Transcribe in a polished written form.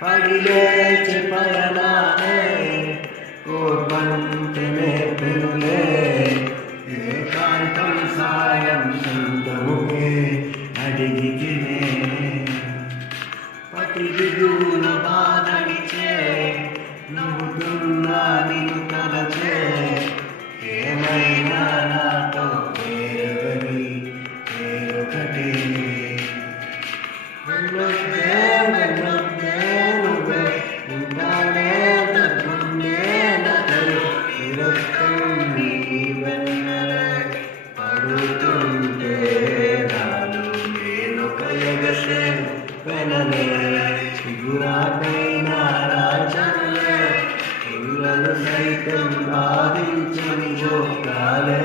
పడిలేచి పయనాలే కోర్బంటనే పెనులే ఏకాంతం సాయం సంతముకే అడిగితినే పతి దిగున బాధనిచే నవ్వుతున్నా నిన్ను తలచే ఏమైనా నాతో పేరవని పేరొకటే వెళ్ళొద్దే వెళ్ళొద్దే నువ్వే ఉంటానే తగ్గుండే నగలు విరక్తం నీ వెన్నరే పడుతుంటే నాలు నేనొక ఎగసే వెనలే చిగురాకైన రాజలే పిల్లలు సైతం బాధించని జోకాలే